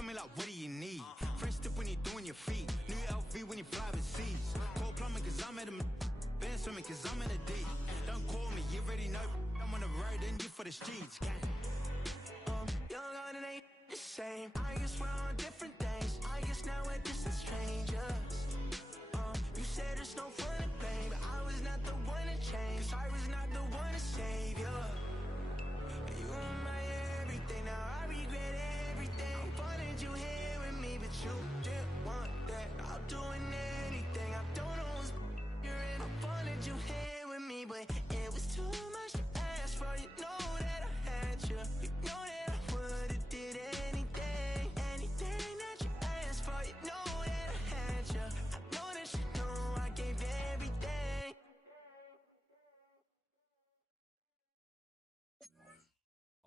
tell me like, what do you need? Fresh tip when you doing your feet. New LV when you fly overseas. Cold plumbing cause I'm at a been swimming cause I'm in a deep. Don't call me, you already know I'm on the road and you for the streets. Young on and ain't the same. I guess we're on different things. I guess now we're distant strangers. You said it's no fun to blame, but I was not the one to change. I was not the one to save you. You were my everything, now I regret everything. I wanted you here with me, but you didn't want that. I'll do anything, I don't know what's you're in. I wanted you here with me, but it was too much to ask for. You know that I had you. You know that I would've did anything, anything that you asked for. You know that I had you. I know that you know I gave everything.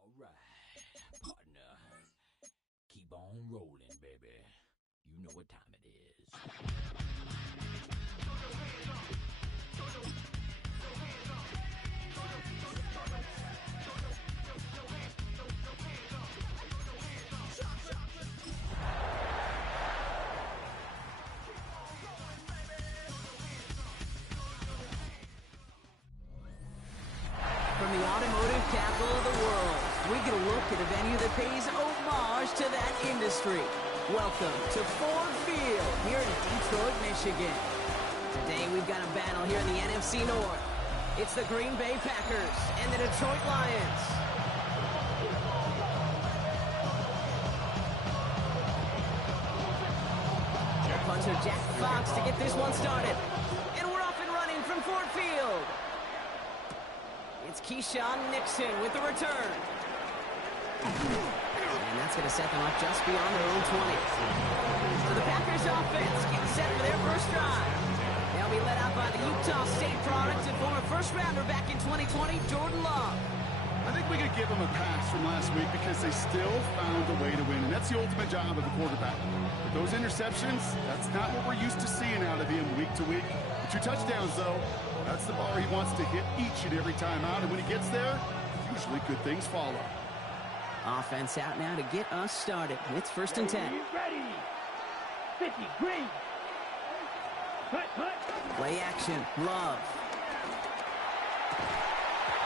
All right, partner. Keep on rolling, baby. You know what time it is. From the automotive capital of the world, we get a look at a venue that pays homage to that industry. Welcome to Ford Field here in Detroit, Michigan. Today we've got a battle here in the NFC North. It's the Green Bay Packers and the Detroit Lions. Punter Jack Fox to get this one started. And we're off and running from Ford Field. It's Keyshawn Nixon with the return. And that's going to set them up just beyond their own 20. So the Packers offense getting set for their first drive. They'll be led out by the Utah State product and former first-rounder back in 2020, Jordan Love. I think we could give them a pass from last week because they still found a way to win, and that's the ultimate job of the quarterback. But those interceptions, that's not what we're used to seeing out of him week to week. The 2 touchdowns, though, that's the bar he wants to hit each and every time out, and when he gets there, usually good things follow. Offense out now to get us started. It's 1st and 10. Ready. 50, green. Play action, Love.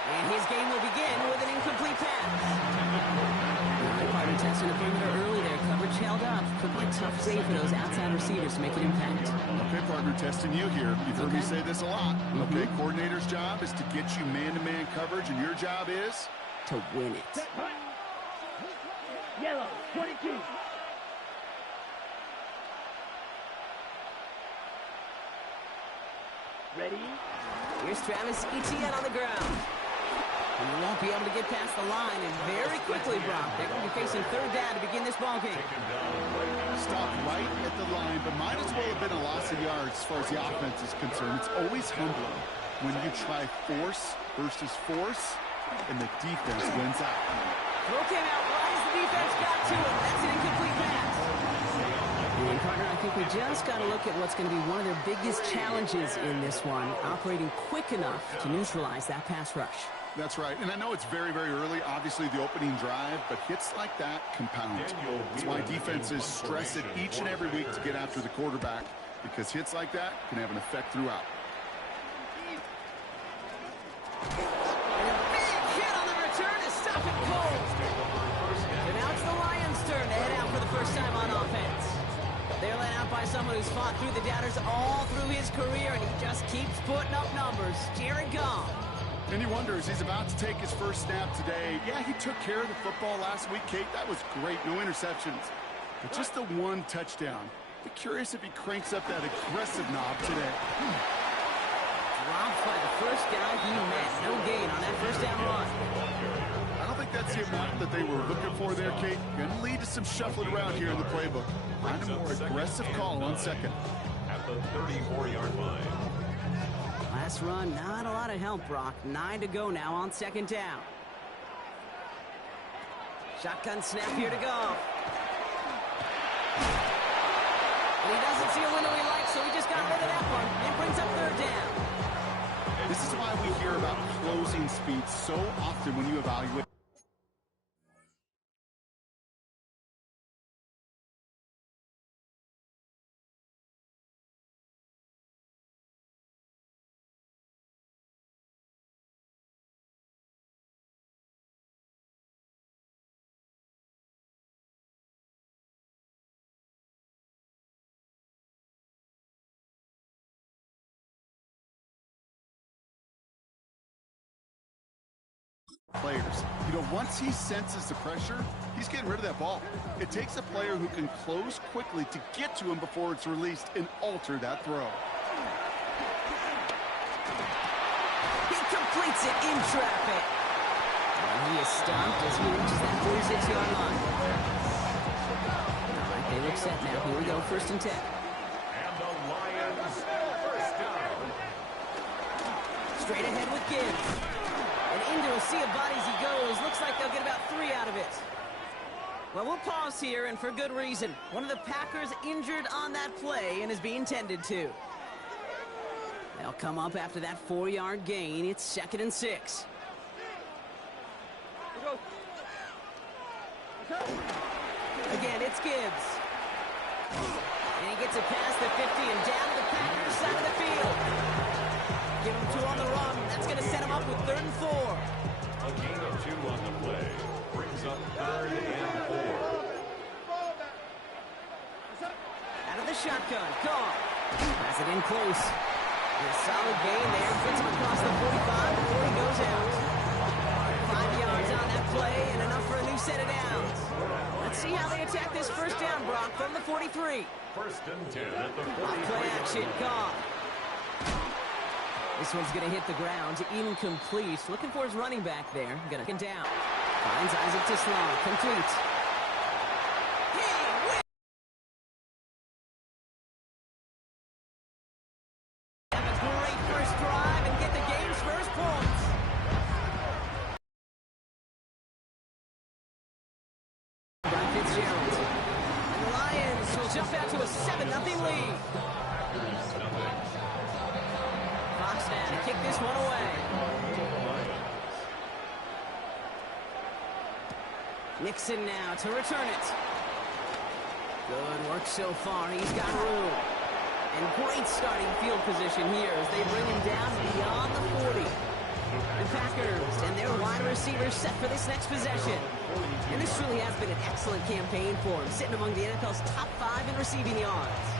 And his game will begin with an incomplete pass. Partner testing the perimeter early there. Coverage held up. Could be a tough day for those outside receivers to make an impact. Okay, partner, testing you here. You've heard me say this a lot. Okay, coordinator's job is to get you man-to-man coverage, and your job is? To win it. Yellow, 22. Ready? Here's Travis Etienne on the ground. And he won't be able to get past the line, and very quickly, Brock, they're going to be facing 3rd down to begin this ballgame. Stop right at the line, but might as well have been a loss of yards as far as the offense is concerned. It's always humbling when you try force versus force, and the defense wins out. Throw came out right as the defense got to him. That's an incomplete pass. And, partner, I think we just got to look at what's going to be one of their biggest challenges in this one, operating quick enough to neutralize that pass rush. That's right, and I know it's very, very early, obviously the opening drive, but hits like that compound. That's why defenses stress it each and every week to get after the quarterback, because hits like that can have an effect throughout. And a big hit on the return to stop it cold. And now it's the Lions' turn to head out for the first time on offense. They're led out by someone who's fought through the doubters all through his career, and he just keeps putting up numbers. Jared Goff. And he wonders, he's about to take his first snap today. Yeah, he took care of the football last week, Kate. That was great. No interceptions. But just the 1 touchdown. Be curious if he cranks up that aggressive knob today. Dropped by the first guy he met. No gain on that first down run. I don't think that's the amount that they were looking for there, Kate. Going to lead to some shuffling around here in the playbook. Find a more aggressive call on second. At the 34-yard line. Last run, not a lot of help, Brock. 9 to go now on 2nd down. Shotgun snap here to go. And he doesn't see a window he likes, so he just got rid of that one. It brings up 3rd down. This is why we hear about closing speed so often when you evaluate players. You know, once he senses the pressure, he's getting rid of that ball. It takes a player who can close quickly to get to him before it's released and alter that throw. He completes it in traffic. And he is stumped as he reaches that 46-yard line. All right, they look set now. Here we go, 1st and 10. And the Lions, first down. Straight ahead with Gibbs. And into a sea of bodies he goes. Looks like they'll get about 3 out of it. Well, we'll pause here, and for good reason. One of the Packers injured on that play and is being tended to. They'll come up after that 4-yard gain. It's 2nd and 6. Again, it's Gibbs. And he gets it past the 50 and down to the Packers side of the field. Give him 2 on the run. That's going to set him up with 3rd and 4. A gain of 2 on the play. Brings up 3rd and 4. Out of the shotgun. Carr has it in close. A solid gain there. Gets him across the 45 before he goes out. 5 yards on that play and enough for a new set of downs. Let's see how they attack this 1st down, Brock, from the 43. 1st and 10 at the 43. Play action. Carr. This one's going to hit the ground. Incomplete. Looking for his running back there. Going to get down. Finds Isaac Tislan. Complete. Have a great first drive and get the game's first points. By Fitzgerald. And the Lions will jump out to a 7-0 lead. To kick this one away. Nixon now to return it. Good work so far. He's got room. And great starting field position here as they bring him down beyond the 40. The Packers and their wide receivers set for this next possession. And this really has been an excellent campaign for him, sitting among the NFL's top 5 in receiving yards.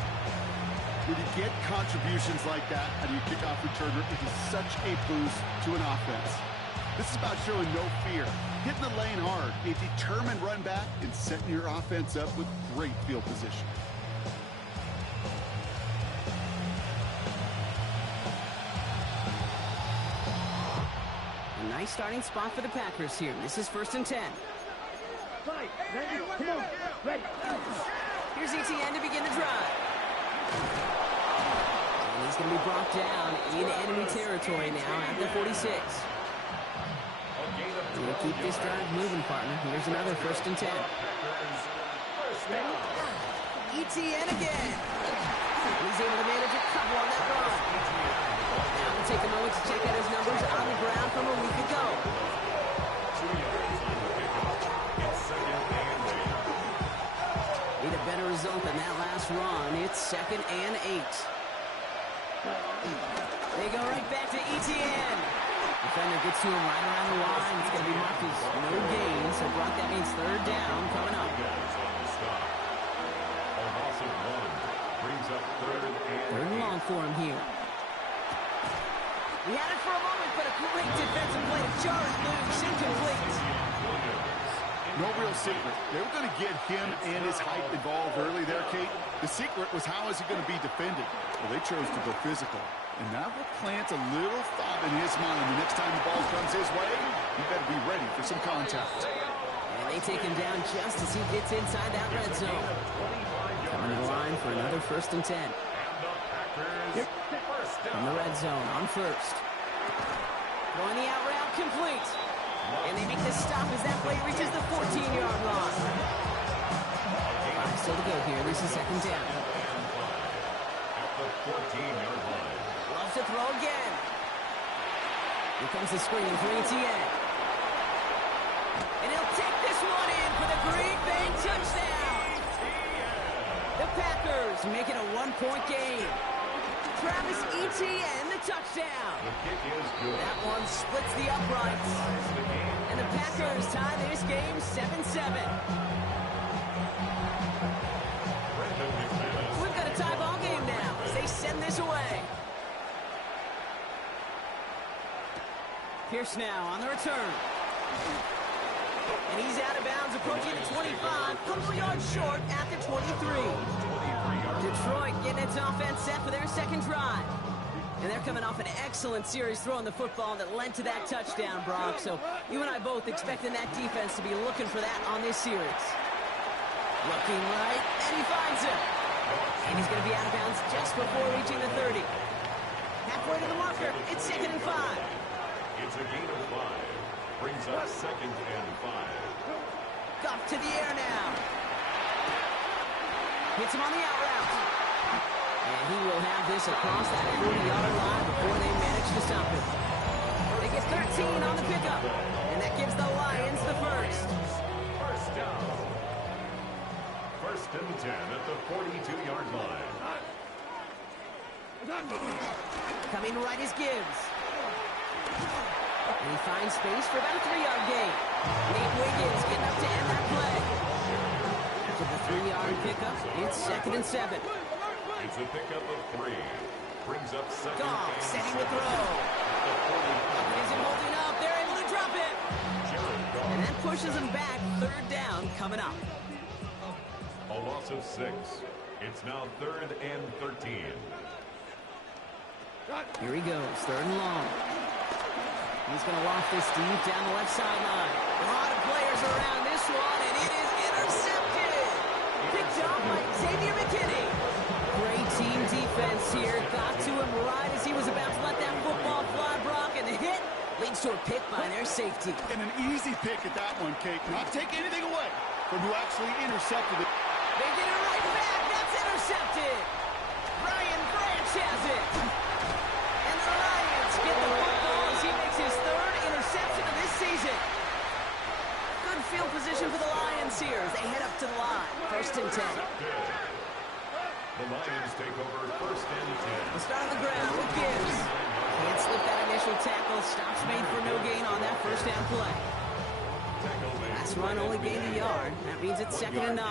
When you get contributions like that out of your kickoff returner, it is such a boost to an offense. This is about showing no fear, hitting the lane hard, a determined run back, and setting your offense up with great field position. A nice starting spot for the Packers here. This is 1st and 10. Right, ready, come on, ready. Here's ETN to begin the drive. And he's going to be brought down in enemy territory now at the 46. We'll keep this drive moving, partner. Here's another 1st and 10. ETN again. He's able to manage a couple on that run. Now we'll take a moment to check out his numbers on the ground from a week ago. 2 yards on the pickup. It's 2nd and 8. Need a better result than that last run. It's 2nd and 8. They go right back to ETN. Defender gets to him right around the line. It's going to be marked as no gain. So, Brock, that means 3rd down coming up. A loss of 1 brings up 3rd and 3rd and long for him here. We had it for a moment, but a great defensive play to jar it loose. Incomplete. No real secret. They were going to get him and his height involved early there, Kate. The secret was how is he going to be defended? Well, they chose to go physical. And that will plant a little thought in his mind. The next time the ball comes his way, you better be ready for some contact. And they take him down just as he gets inside that red zone. Coming to the line for another 1st and 10. From the red zone on 1st. Throwing the out route complete. And they make the stop as that play reaches the 14-yard line. 5 still to go here. This is 2nd down. at the 14-yard line. Loves to throw again. Here comes the screen for ETN. And he'll take this one in for the Green Bay touchdown. The Packers make it a 1-point game. Travis Etienne, the touchdown. The kick is good. That one splits the uprights. And the Packers tie this game 7-7. We've got a tie ball game now as they send this away. Pierce now on the return. And he's out of bounds, approaching the 25, couple yards short at the 23. Detroit getting its offense set for their second drive. And they're coming off an excellent series throwing the football that led to that touchdown, Brock. So you and I both expecting that defense to be looking for that on this series. Looking right, and he finds him. And he's going to be out of bounds just before reaching the 30. Halfway to the marker, it's 2nd and 5. It's a gain of 5. Brings up 2nd and 5. Goff to the air now. Hits him on the out route. And he will have this across that 40-yard line before they manage to stop him. They get 13 on the pickup. And that gives the Lions the first. First down. 1st and 10 at the 42-yard line. Coming right is Gibbs. And he finds space for about a 3-yard gain. Nate Wiggins getting up to end that play. After the 3-yard pickup, it's 2nd and 7. It's a pickup of 3. Brings up 2nd Goff and setting 7. the throw. Isn't holding up. They're able to drop it. And that pushes them back. 3rd down coming up. A loss of 6. It's now 3rd and 13. Here he goes, 3rd and long. He's going to loft this deep down the left sideline. A lot of players around this one, and it is intercepted. Picked off by Xavier McKinney. Great team defense here. Got to him right as he was about to let that football fly, Brock, and the hit leads to a pick by their safety. And an easy pick at that one, Kate. Not take anything away from who actually intercepted it. They get it right back. That's intercepted. Brian Branch has it. And the Lions get the football as he makes his 3rd interception of this season. Good field position for the Lions here as they head up to the line. 1st and 10. The Lions take over 1st and 10. The start on the ground with Gibbs. Can't slip that initial tackle. Stops made for no gain on that 1st down play. Last run only gained a yard. That means it's 2nd and 9.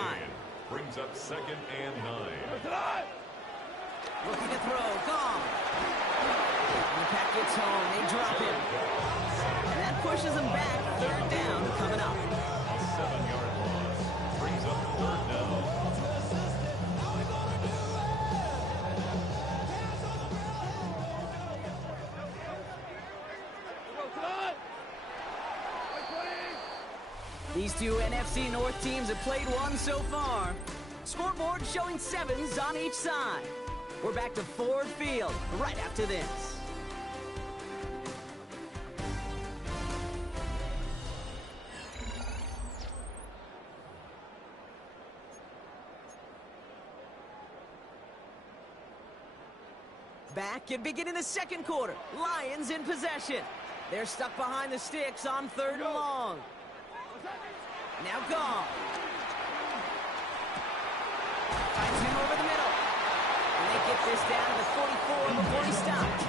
Brings up 2nd and 9. Looking to throw. Gone. And the pack gets home. They drop him. And that pushes them back. 3rd down coming up. A 7-yard loss. Brings up 3rd down. These two NFC North teams have played one so far. Scoreboard showing 7s on each side. We're back to Ford Field right after this. Back and beginning the 2nd quarter. Lions in possession. They're stuck behind the sticks on 3rd and long. Now Goff. Finds him over the middle. And they get this down to the 44 before he stops.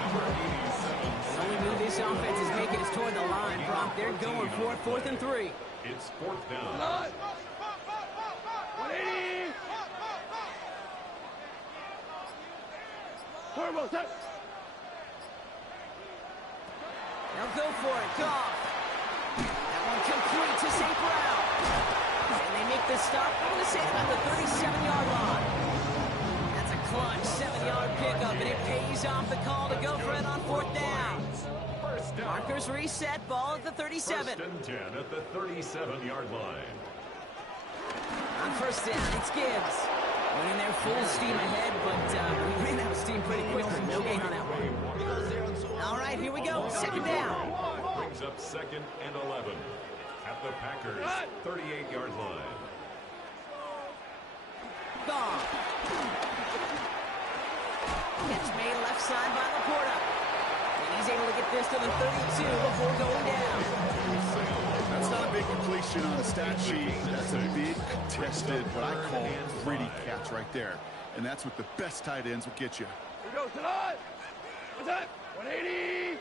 The only move this offense is making is toward the line, Brock. They're going for it, 4th and 3. It's 4th down. 180. Now go for it, Goff. That one complete to St. Brown. And they make the stop, I'm going to say about the 37-yard line. That's a clutch 7-yard pickup, and it pays off the call to go for it on 4th down. Markers reset, ball at the 37. 1st and 10 at the 37-yard line. On 1st down, it's Gibbs. Running their full steam ahead, but we ran out of steam pretty quickly. No gain on that one. All right, here we go. 2nd down. Brings up 2nd and 11 at the Packers' 38-yard line. Gone. Catch made left side by Laporta. And he's able to get this to the 32 before going down. That's not a big completion on the stat sheet. That's a big contested, what I call gritty catch right there. And that's what the best tight ends will get you. Here goes tonight. What's that? 180.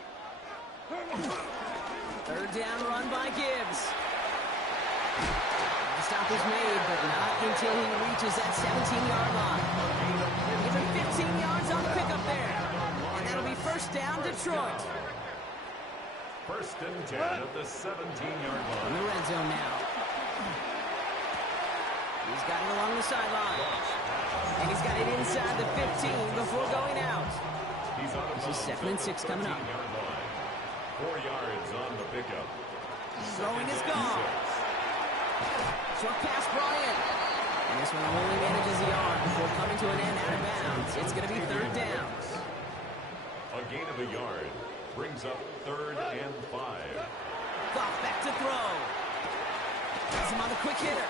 3rd down run by Gibbs. The stop is made, but not until he reaches that 17-yard line. Even 15 yards on the pickup there. And that'll be 1st down, Detroit. First and 10 at the 17-yard line. On the red zone now. He's got it along the sideline. And he's got it inside the 15 before going out. This is 2nd and 6 coming up. 4 yards on the pickup. Throwing is gone. Short pass brought in. And this one only manages a yard before coming to an end out of bounds. It's going to be 3rd down. A gain of a yard brings up 3rd and 5. Goff back to throw. Has him on the quick hitter.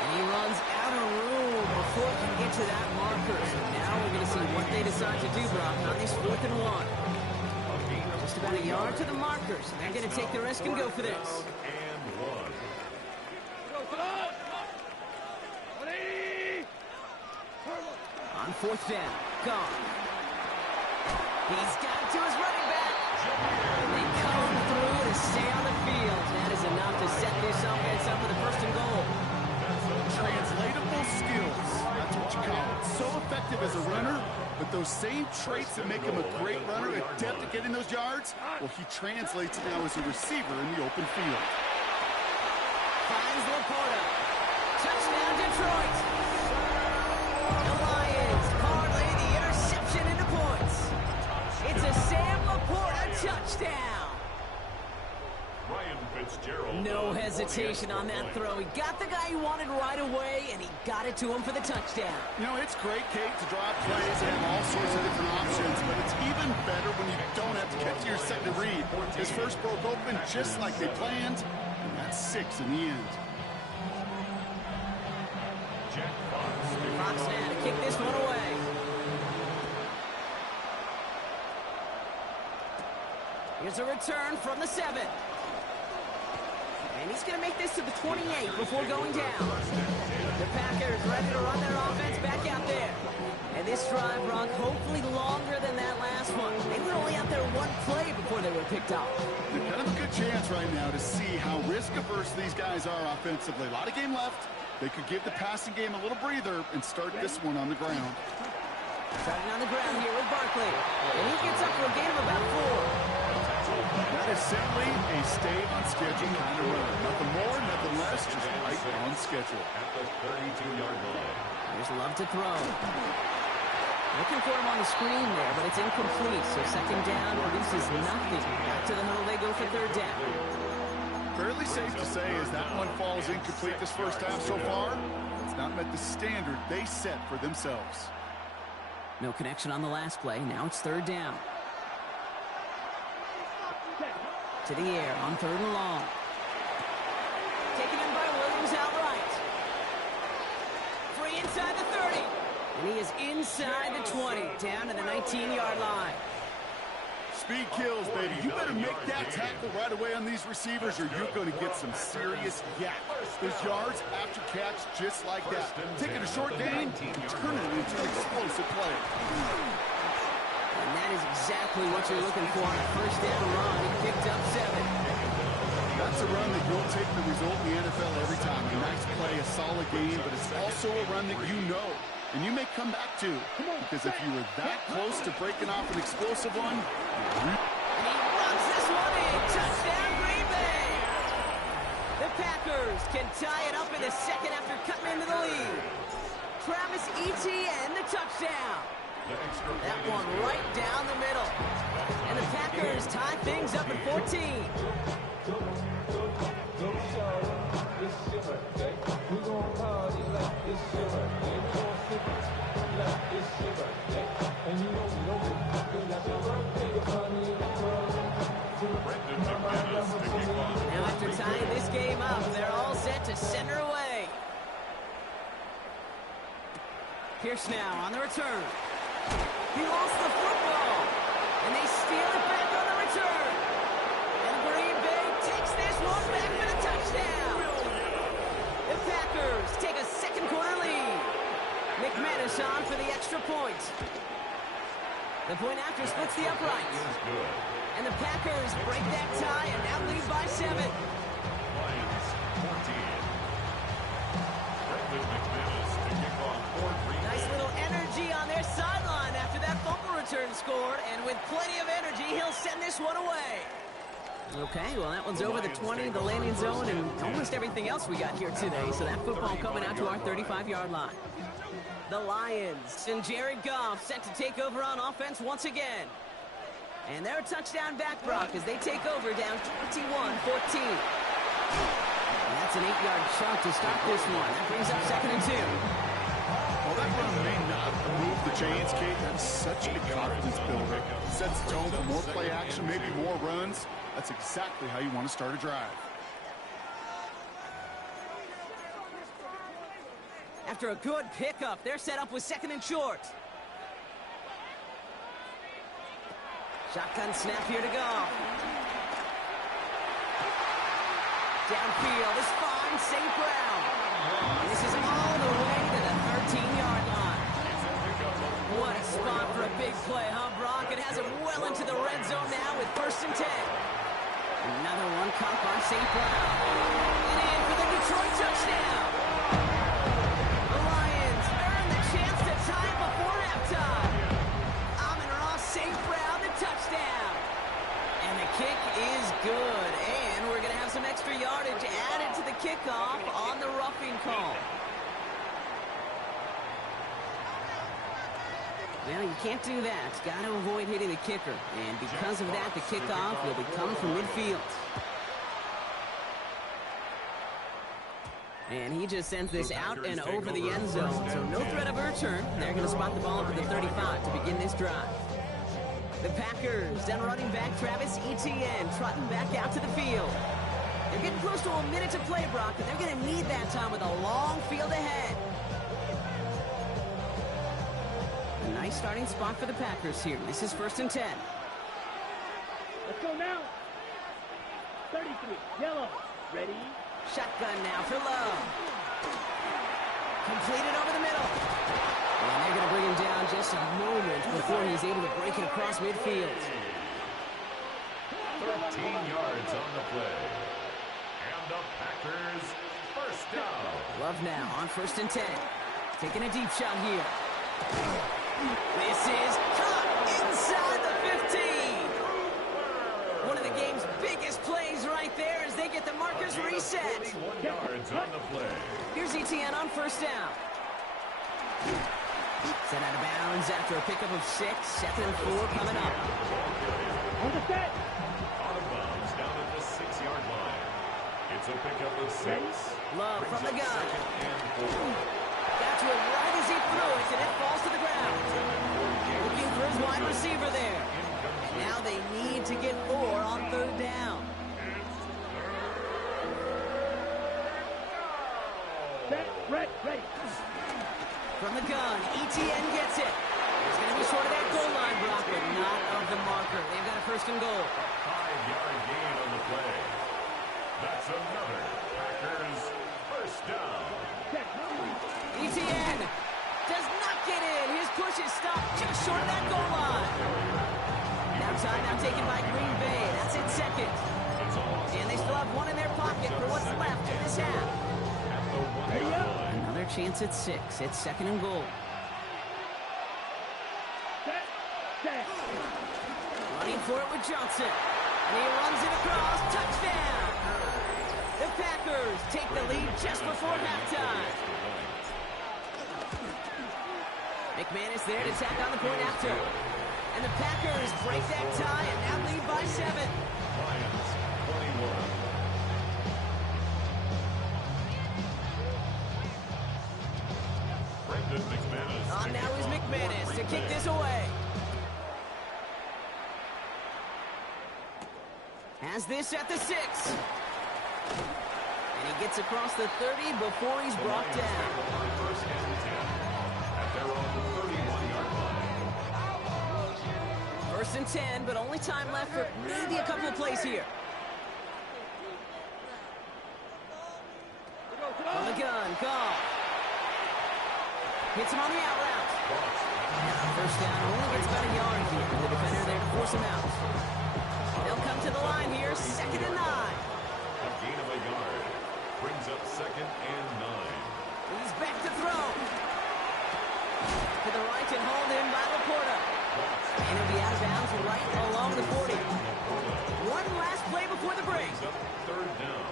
And he runs out of room before he can get to that marker. So now we're going to see what they decide to do, Brock, on this 4th and 1. Just about a yard to the markers. So they're going to take the risk and go for this. And 1. On 4th down, Goff. He's got it to his running back. They come through to stay on the field. That is enough to set this offense up for the 1st and goal. Translatable skills. That's what you call it. So effective as a runner, but those same traits that make him a great runner, adept at getting those yards, well, he translates it now as a receiver in the open field. Finds Laporta. Touchdown, Detroit. The Lions parlay the interception into points. It's a Sam Laporta touchdown. Ryan Fitzgerald. No hesitation on that throw. He got the guy he wanted right away, and he got it to him for the touchdown. You know, it's great, Kate, to draw plays and have all sorts of different options, but it's even better when you don't have to get to your second read. His first broke open just like they planned, and that's 6 in the end. Jack Fox. Fox now to kick this one away. Here's a return from the 7. And he's going to make this to the 28 before going down. The Packers ready to run their offense back out there. And this drive, Brock, hopefully longer than that last one. They were only out there one play before they were picked off. They've kind of a good chance right now to see how risk-averse these guys are offensively. A lot of game left. They could give the passing game a little breather and start this one on the ground. Starting on the ground here with Barkley. And he gets up for a gain of about 4. That is simply a stay-on-schedule kind of run. Nothing more, nothing less, just right on schedule. At the 32-yard line. There's Love to throw. Looking for him on the screen there, but it's incomplete. So 2nd down produces nothing. Back to the huddle they go for 3rd down. Fairly safe to say as that one falls incomplete this first half so far, it's not met the standard they set for themselves. No connection on the last play. Now it's 3rd down. To the air on 3rd and long. Taken in by Williams outright. Free inside the 30. And he is inside the 20, down to the 19-yard line. Speed kills, baby. You better make that tackle right away on these receivers or you're going to get some serious yak. Those yards after catch just like that. Taking a short gain and turning it into an explosive play. And that is exactly what you're looking for on a 1st down run. He picked up 7. That's a run that you'll take the result in the NFL every time. A nice play, a solid game, but it's also a run that you know and you may come back to. Because if you were that close to breaking off an explosive one, and he runs this one in. Touchdown, Green Bay. The Packers can tie it up in the 2nd after cutting into the lead. Travis Etienne, the touchdown. That one right down the middle. And the Packers tie things up at 14. Now after tying this game up, they're all set to send her away. Pierce now on the return. He lost the football, and they steal it back on the return. And Green Bay takes this one back for the touchdown. The Packers take a 2nd quarter lead. McManus on for the extra point. The point after splits the uprights. And the Packers break that tie and now lead by 7. Lions 14. Nice little energy on their sideline after that fumble return scored, and with plenty of energy, he'll send this one away. Okay, well, that one's over the 20, the landing zone, and almost everything else we got here today. So that football coming out to our 35-yard line. The Lions and Jared Goff set to take over on offense once again. And they're a touchdown back, Brock, as they take over down 21-14. And that's an 8-yard chunk to start this one. That brings up 2nd and 2. Well, that run may not move the chains, Kate. That's such a confidence builder. Sets the tone for more play action, maybe more runs. That's exactly how you want to start a drive. After a good pickup, they're set up with 2nd and short. Shotgun snap here to go. Downfield is fine, St. Brown. And this is all the way to the 13-yard line. What a spot for a big play, huh, Brock? It has it well into the red zone now with 1st and 10. Another one caught by St. Brown. And in for the Detroit touchdown. The Lions earn the chance to tie before halftime. Amon-Ra St. Brown, the touchdown. And the kick is good. And we're going to have some extra yardage added to the kickoff on the roughing call. Well, you can't do that. Got to avoid hitting the kicker. And because of that, the kickoff will be coming from midfield. And he just sends this out and over the end zone. So no threat of a return. They're going to spot the ball up at the 35 to begin this drive. The Packers, down running back Travis Etienne, trotting back out to the field. They're getting close to a minute to play, Brock, and they're going to need that time with a long field ahead. A nice starting spot for the Packers here. This is 1st and 10. Let's go now. 33, yellow. Ready? Shotgun now for Love. Completed over the middle. And they're going to bring him down just a moment before he's able to break it across midfield. 13 yards on the play. And the Packers first down. Love now on 1st and 10. Taking a deep shot here. This is caught inside the 15. One of the game's biggest plays right there as they get the markers reset. 21 yards on the play. Here's Etienne on 1st down. Set out of bounds after a pickup of 6. 2nd and 4 coming up. On the set. Out of bounds down at the 6-yard line. It's a pickup of 6. Love from the gun. 2nd and 4. Got to it right as he threw it, and it falls to the ground. Looking for his wide receiver there. And now they need to get 4 on 3rd down. Set, ready. From the gun, Etienne gets it. He's going to be short of that goal line, Brock, but not of the marker. They've got a 1st and goal. 5-yard gain on the play. That's another Packers first down. Etienne does not get in. His push is stopped just short of that goal line. Now timeout taken by Green Bay. That's in 2nd. And they still have 1 in their pocket for what's left in this half. Another chance at 6. It's 2nd and goal. Set. Running for it with Johnson. And he runs it across. Touchdown. The Packers take the lead just before halftime. McManus there to tack on the point after. And the Packers break that tie and now lead by 7. Lions 21. On now is McManus to kick this away. Has this at the 6. And he gets across the 30 before he's brought down. First and 10 at their own 31-yard line. 1st and 10, but only time left for maybe a couple of plays here. On the gun, Goff. Hits him on the out route. Now 1st down, only gets about a yard here. The defender there to force him out. They'll come to the line here, 2nd and 9. A gain of a yard brings up 2nd and 9. He's back to throw. To the right and hauled in by Laporta. And he'll be out of bounds right along the 40. 1 One last play before the break. Third down.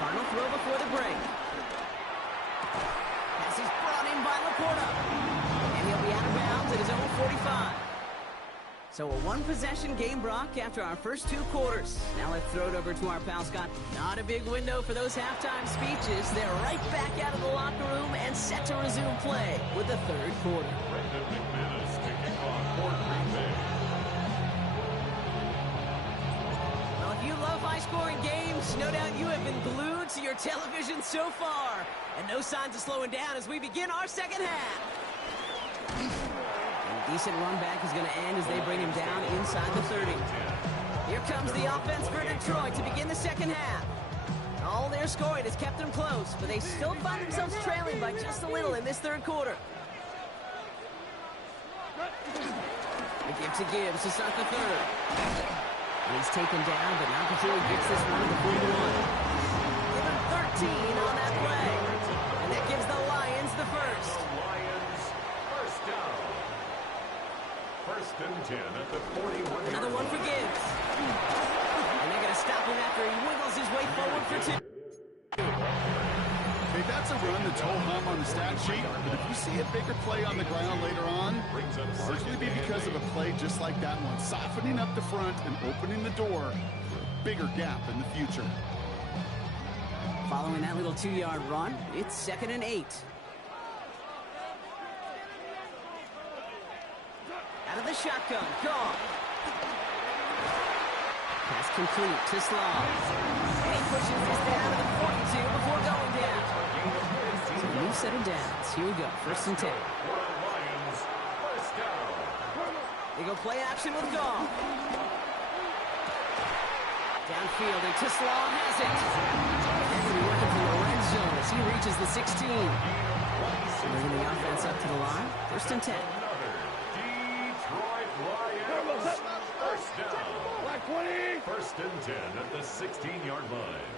Final throw before the break. Pass is brought in by Laporta. And he'll be out of bounds at his own 45. So a one-possession game, Brock, after our first 2 quarters. Now let's throw it over to our pal Scott. Not a big window for those halftime speeches. They're right back out of the locker room and set to resume play with the third quarter. Brendan McManus kicking off for Green Bay. Well, if you love high-scoring games, no doubt you have been glued to your television so far. And no signs of slowing down as we begin our second half. A decent run back is going to end as they bring him down inside the 30. Here comes the offense for Detroit to begin the second half. All their scoring has kept them close, but they still find themselves trailing by just a little in this third quarter. The give to Gibbs to start the third. He's taken down, but not before he gets this one to the 41. Give him 13 on that play. And that gives the Lions the first. Lions, first down. First and 10 at the 41. Another one for Gibbs. And they're going to stop him after he wiggles his way forward for 2. Hey, that's a run that's ho-hum on the stat sheet, but if you see a bigger play on the ground later on, it'll largely be because of a play just like that one, softening up the front and opening the door for a bigger gap in the future. Following that little 2-yard run, it's 2nd and 8. Out of the shotgun, Goff. Pass complete to Slav. And he pushes this down to the 42 before going down. So a new set of downs. Here we go, 1st and 10. Lions, first down. They go play action with Goff. Downfield, and Tislaw has it. They're going to be working from the red zone as he reaches the 16. Bringing the offense up to the line, 1st and 10. Detroit Lions, first down. 1st and 10 at the 16-yard line.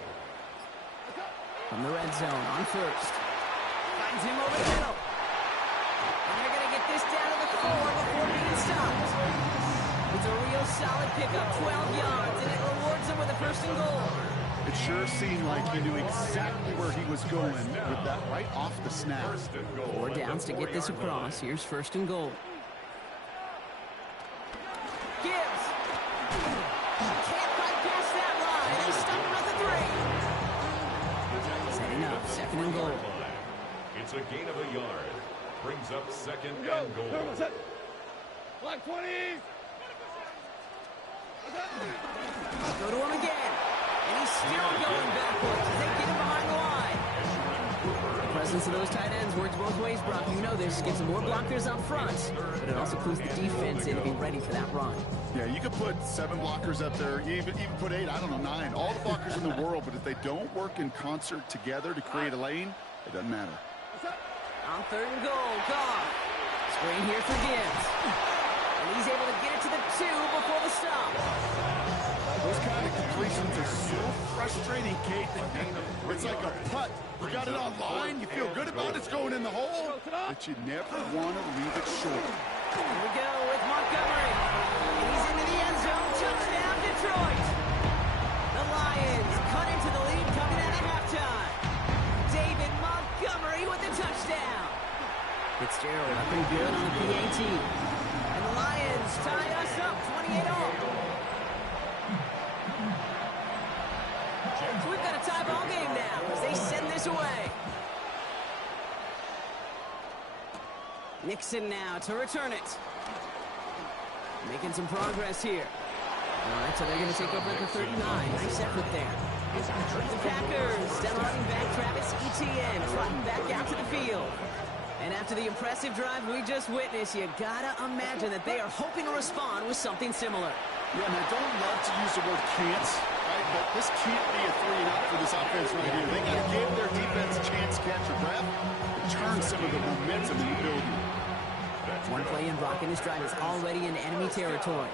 From the red zone on 1st. Finds him over the middle. And they're going to get this down to the 4 before being stopped. It's a real solid pickup, 12 yards, and it rewards them with a 1st and goal. It sure seemed like he knew exactly where he was going with that right off the snap. 4 downs to get this across. Here's 1st and goal. Gibbs. Can't bypass that line. They stop him at the 3. Setting up, 2nd and goal. It's a gain of a yard. Brings up 2nd and goal. Black 20. Go to him again. And he's still going backwards as they get him behind the line. The presence of those tight ends works both ways, Brock. You know this. Gives them more blockers up front, but it also clues the defense in to be ready for that run. Yeah, you could put 7 blockers up there, you even put 8, I don't know, 9. All the blockers in the world, but if they don't work in concert together to create a lane, it doesn't matter. On 3rd and goal, Goff. Screen here for Gibbs. And he's able to get it to the 2 before the stop. Those kind of completions are so frustrating, Kate. It's like a putt. You got it on line, you feel good about it's going in the hole, but you never want to leave it short. Here we go with Montgomery. And he's into the end zone. Touchdown, Detroit. The Lions cut into the lead coming out of halftime. David Montgomery with the touchdown. Fitzgerald up and good on the PAT. And the Lions tie us up 28-all. So we've got a tie ball game now as they send this away. Nixon now to return it. Making some progress here. All right, so they're going to take over at the 39. Nice effort there. The Packers, down running back Travis Etienne, trotting back out to the field. And after the impressive drive we just witnessed, you gotta imagine that they are hoping to respond with something similar. Yeah, and I don't love to use the word can't, right? But this can't be a 3-and-out for this offense right here. They got to give their defense a chance to catch a breath and turn some of the momentum in the building. One play in Brock, and his drive is already in enemy territory.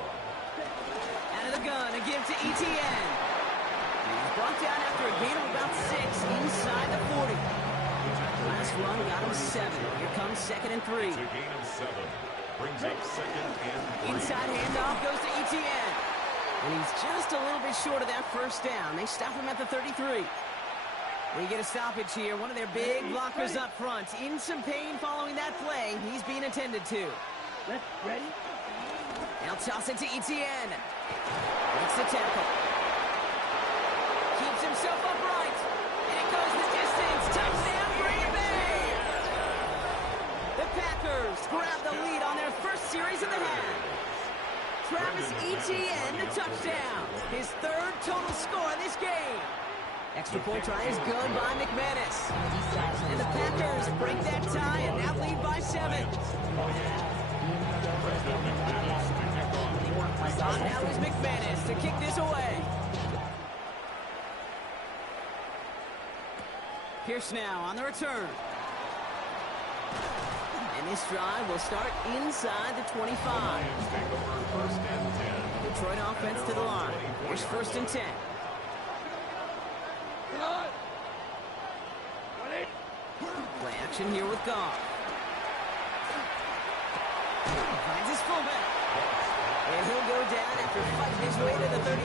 Out of the gun, a give to Etienne. He's brought down after a gain of about 6 inside the 40. Last run got him 7. Here comes 2nd and 3. It's a gain of 7. Brings up 2nd and 3. Inside handoff goes to Etienne. And he's just a little bit short of that first down. They stop him at the 33. We get a stoppage here. One of their big blockers up front. In some pain following that play. He's being attended to. Ready? Now toss it to Etienne. Makes the tackle. Keeps himself upright. And it goes the distance. Touchdown, Green Bay! The Packers grab the lead on their first series of the half. Travis Etienne, the touchdown. His 3rd total score in this game. Extra point try is good by McManus. And the Packers break that tie and now lead by 7. Now is McManus to kick this away. Pierce now on the return. And this drive will start inside the 25. Detroit offense to the line. Here's 1st and 10. Play action here with Goff. Finds his fullback. And he'll go down after fighting his way to the 30.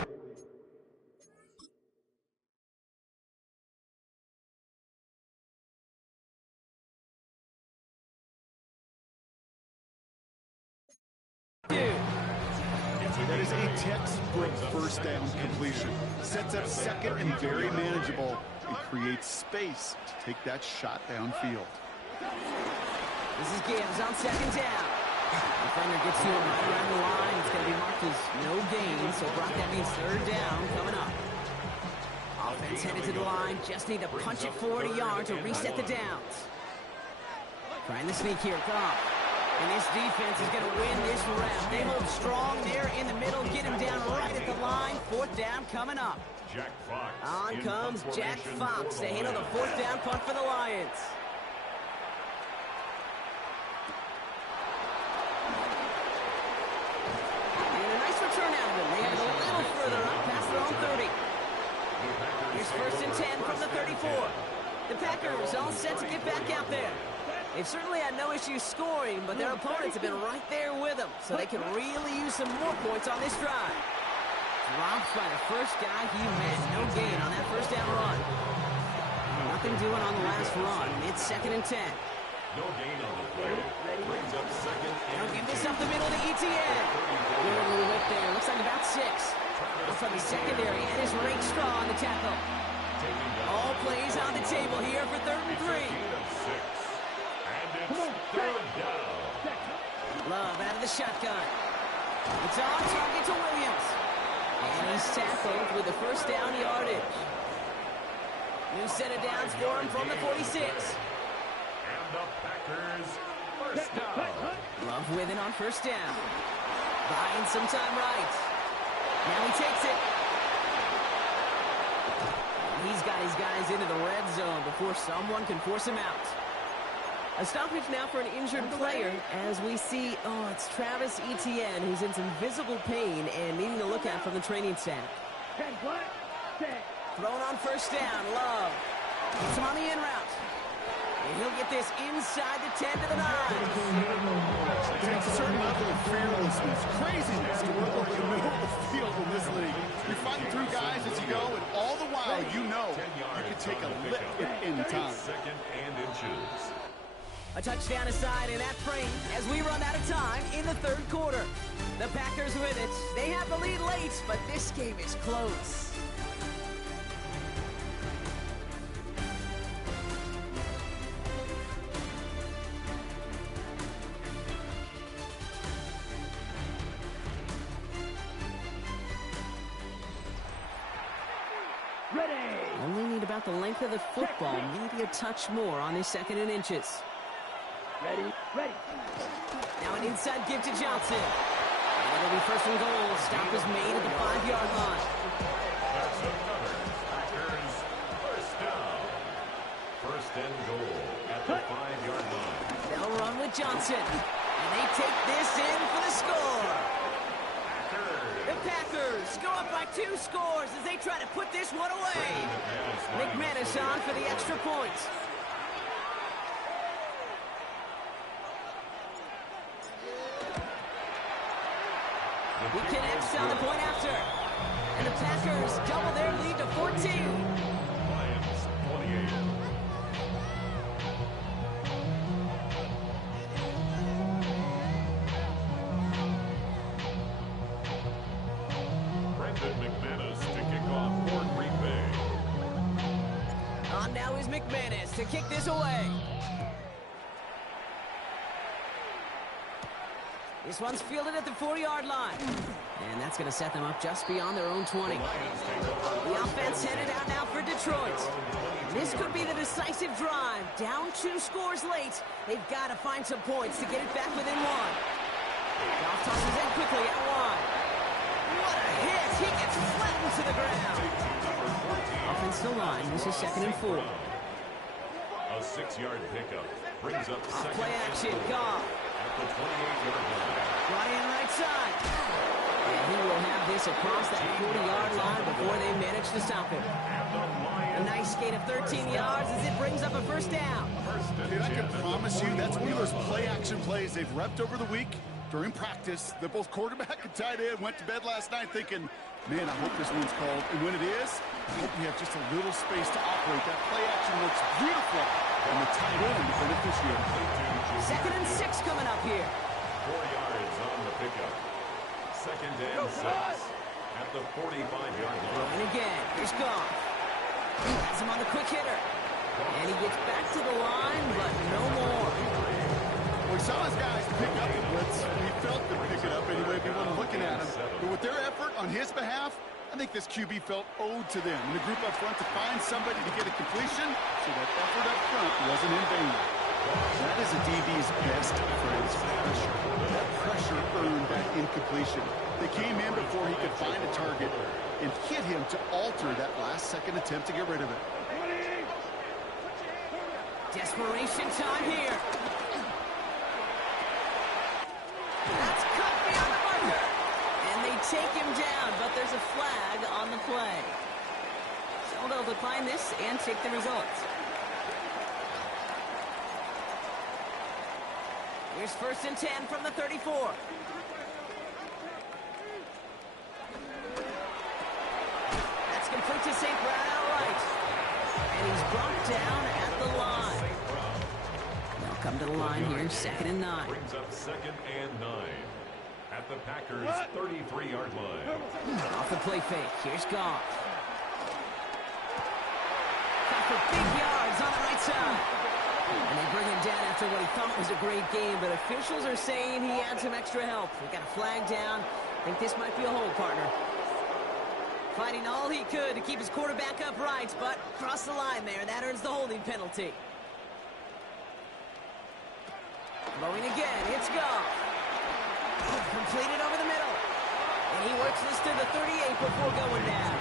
That is a textbook first down completion. Sets up 2nd and very manageable and creates space to take that shot downfield. This is Gibbs on 2nd down. Defender gets to him right around the line. It's going to be marked as no gain, so Brock, that means 3rd down coming up. Offense headed to the line. Just need to punch it forward a yard to reset the downs. Trying the sneak here. Goff. And this defense is going to win this round. They hold strong there in the middle. Get him down right at the line. 4th down coming up. Jack Fox. On comes Jack Fox to handle the 4th down punt for the Lions. And a nice return out of them. They have it a little further up past their own 30. Here's 1st and 10 from the 34. The Packers all set to get back out there. They've certainly had no issues scoring, but their opponents have been right there with them, so they can really use some more points on this drive. Drops by the first guy he met. No gain on that 1st down run. Nothing doing on the last run. It's 2nd and 10. No gain on the play. Brings up 2nd and They'll give this up the middle to Etienne. Good little whip there. Looks like about 6. From the secondary, and his Rake Straw on the tackle. All plays on the table here for 3rd and 3. Love out of the shotgun. It's on target to Williams. And he's tackled with the 1st down yardage. New set of downs for him from the 46. And the Packers first down. Love with it on 1st down. Buying some time right. Now he takes it. And he's got his guys into the red zone before someone can force him out. A stoppage now for an injured player as we see, it's Travis Etienne who's in some visible pain and needing to look at from the training staff. Thrown on 1st down, Love. Gets him on the in route. And he'll get this inside the 10 to the 9. It takes a certain level of fearlessness, craziness to work over the middle of the field in this league. You're fighting through guys as you go, and all the while you know you can take a lick at any time. 2nd and inches. A touchdown aside in that frame as we run out of time in the 3rd quarter. The Packers with it. They have the lead late, but this game is close. Ready. Only need about the length of the football, maybe a touch more on this 2nd and inches. Ready. Now an inside give to Johnson. And it'll be 1st and goal. Stop is made at the 5-yard line. That's another Packers first down. 1st and goal at the 5-yard line. They'll run with Johnson. And they take this in for the score. The Packers go up by 2 scores as they try to put this one away. McManus on for the extra point. He connects on the point after. And the Packers double their lead to 14. Lions 28. Brendan McManus to kick off for Green Bay. On now is McManus to kick this away. This one's fielded at the 4-yard line. And that's going to set them up just beyond their own 20. The offense headed out now for Detroit. This could be the decisive drive. Down 2 scores late. They've got to find some points to get it back within 1. Goff tosses in quickly at 1. What a hit! He gets flattened to the ground. Offensive line. This is 2nd and 4. A 6-yard pickup brings up second. Play action. Goff. At the 28-yard line. Brought in right side. And he will have this across that 40-yard line before they manage to stop him. A nice gain of 13 yards as it brings up a first down. Dude, I can promise you that's one of those play-action plays they've repped over the week during practice. That both quarterback and tight end went to bed last night thinking, man, I hope this one's called. And when it is, I hope we have just a little space to operate. That play action looks beautiful. And the tight end, the beneficiary. 2nd and 6 coming up here. 4 yards on the pickup. 2nd and 6 at the 45-yard line. And again, here's Goff. Has him on the quick hitter. And he gets back to the line, but no more. We saw his guys pick up the blitz. We felt them pick it up anyway if you weren't looking at him. But with their effort on his behalf, I think this QB felt owed to them. And the group up front to find somebody to get a completion, so that effort up front wasn't in vain. That is a DB's best friend, pressure. That pressure earned that incompletion. They came in before he could find a target and hit him to alter that last-second attempt to get rid of it. Desperation time here. That's cut beyond the marker. And they take him down, but there's a flag on the play. So they'll decline this and take the results. Here's 1st and 10 from the 34. That's complete to St. Brown outright. And he's brought down at the line. They'll come to the line here, 2nd and 9. Brings up 2nd and 9 at the Packers' 33-yard line. Off the play fake, here's Goff. Got for big yards on the right side. And they bring him down after what he thought was a great game, but officials are saying he had some extra help. They got a flag down. I think this might be a hold, partner. Fighting all he could to keep his quarterback upright, but cross the line there. That earns the holding penalty. Throwing again, it's Goff. Completed over the middle. And he works this to the 38 before going down.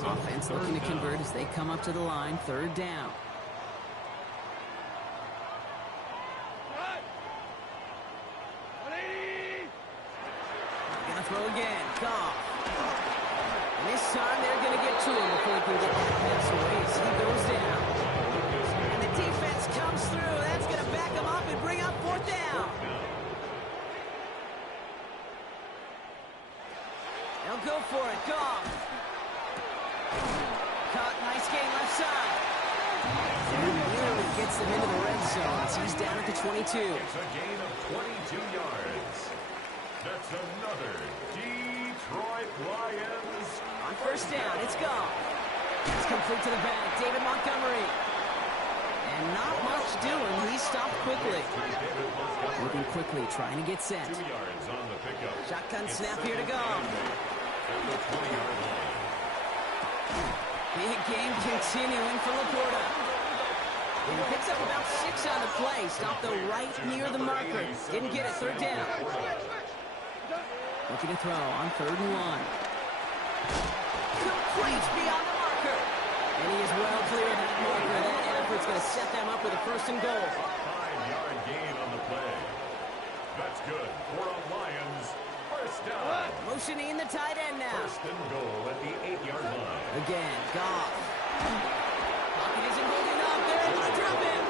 Offense looking to convert as they come up to the line, 3rd down. They're going to throw again. Goff. And this time they're going to get to him before he can get that pass away as he goes down. And the defense comes through. That's going to back him up and bring up 4th down. They'll go for it. Goff. Caught, nice game left side. And nearly gets them into the red zone. So he's down at the 22. It's a gain of 22 yards. That's another Detroit Lions. On 1st down, it's Goff. It's complete to the back. David Montgomery. And not much doing. He stopped quickly. Moving quickly, trying to get set. 2 yards on the pickup. Shotgun snap here to go. At the 20-yard line. Big game continuing for Laporta. And he picks up about 6 on the play. Stopped though right near the marker. Didn't get it, 3rd down. Looking to throw on 3rd and 1. Complete beyond the marker. And he is well clear of that marker. That effort's going to set them up with a 1st and goal. 5-yard gain on the play. That's good for a Lions 1st down. Motioning the tight end now. 1st and goal at the 8-yard line. Again, Goff. Pocket isn't holding up. They're able to drop him.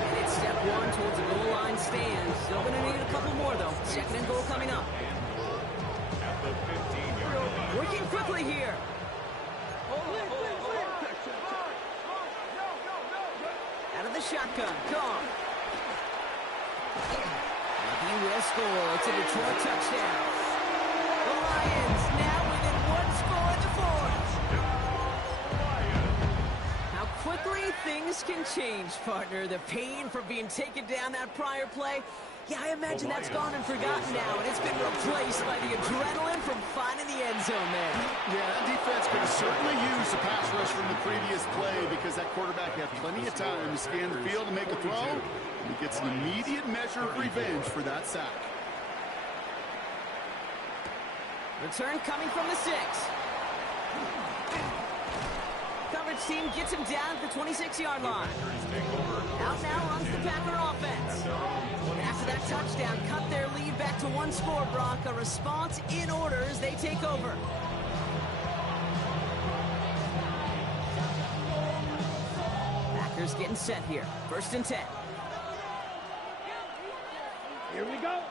And it's step one towards a goal line stand. Still going to need a couple more, though. Second and goal coming up. At the 15-yard line. Working quickly here. Out of the shotgun. Gone. He will score. It's a Detroit touchdown. The Lions now within one score in the fourth. How quickly things can change, partner. The pain for being taken down that prior play. Yeah, I imagine that's gone and forgotten now, and it's been replaced by the adrenaline from finding the end zone there. Yeah, that defense could have certainly used the pass rush from the previous play because that quarterback had plenty of time to scan the field and make a throw. And he gets an immediate measure of revenge for that sack. Return coming from the 6. Coverage team gets him down at the 26-yard line. Out now runs the Packer offense. After that touchdown, cut their lead back to one score, Brock. A response in order as they take over. Packers getting set here. 1st and 10. Here we go.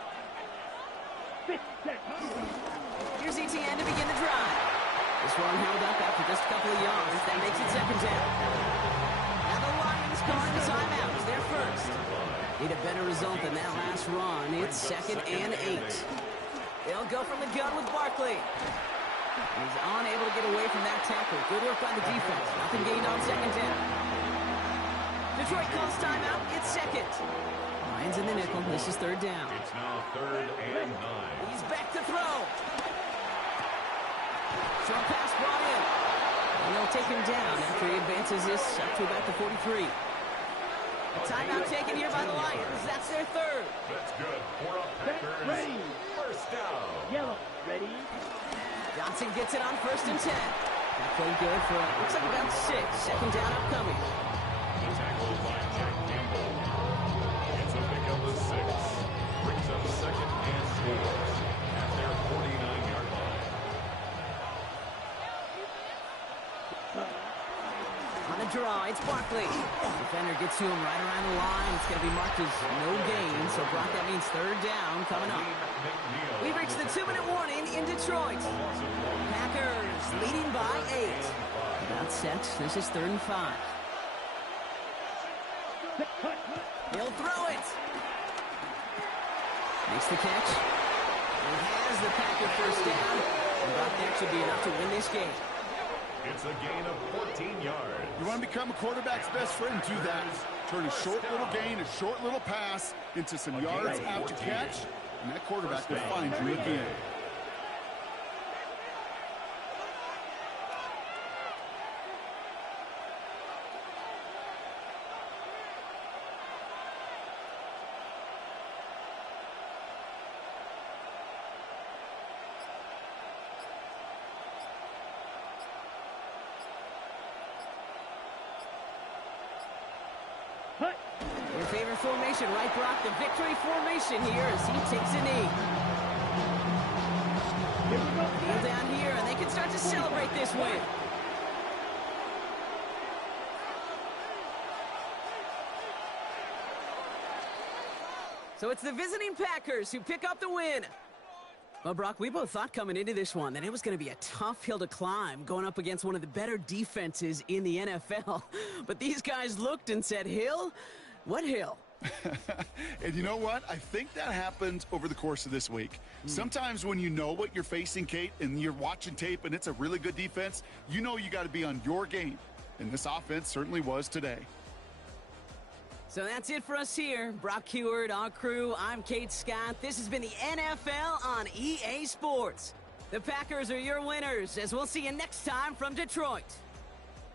6 set. Here's ETN to begin the drive. This one held up after just a couple of yards. That makes it 2nd down. Now the Lions calling the timeout. It's their first. Need a better result than that last run. It's 2nd and 8. They'll go from the gun with Barkley. He's unable to get away from that tackle. Good work by the defense. Nothing gained on 2nd down. Detroit calls timeout. It's 2nd. Lions in the nickel. This is 3rd down. It's now 3rd and 9. He's back to throw. Short pass brought in. And they'll take him down after he advances this up to about the 43. A timeout taken here by the Lions. That's their 3rd. That's good. For a Packers. Ready. 1st down. Yellow. Ready. Johnson gets it on 1st and 10. That played good for, looks like about 6. 2nd down upcoming. The tackle by Jack Campbell. It's a pick of the 6. Brings up 2nd and 4 at their 49-yard line. On a draw, it's Barkley. Defender gets to him right around the line. It's going to be marked as no gain. So, Brock, that means 3rd down coming up. We've reached the 2-minute warning in Detroit. Packers leading by 8. About set. This is 3rd and 5. He'll throw it. Makes the catch. And has the Packer 1st down. And Brock, that should be enough to win this game. It's a gain of 14 yards. You want to become a quarterback's best friend, do that. Turn a short little gain, a short little pass into some yards after catch, and that quarterback will find you again. Your favorite formation, right, Brock? The victory formation here as he takes a knee. Kneel down here, and they can start to celebrate this win. So it's the visiting Packers who pick up the win. Well, Brock, we both thought coming into this one that it was going to be a tough hill to climb going up against one of the better defenses in the NFL. But these guys looked and said, Hill? What hill? And you know what? I think that happened over the course of this week. Sometimes when you know what you're facing, Kate, and you're watching tape and it's a really good defense, you know you got to be on your game. And this offense certainly was today. So that's it for us here. Brock Heward, our crew, I'm Kate Scott. This has been the NFL on EA Sports. The Packers are your winners, as we'll see you next time from Detroit.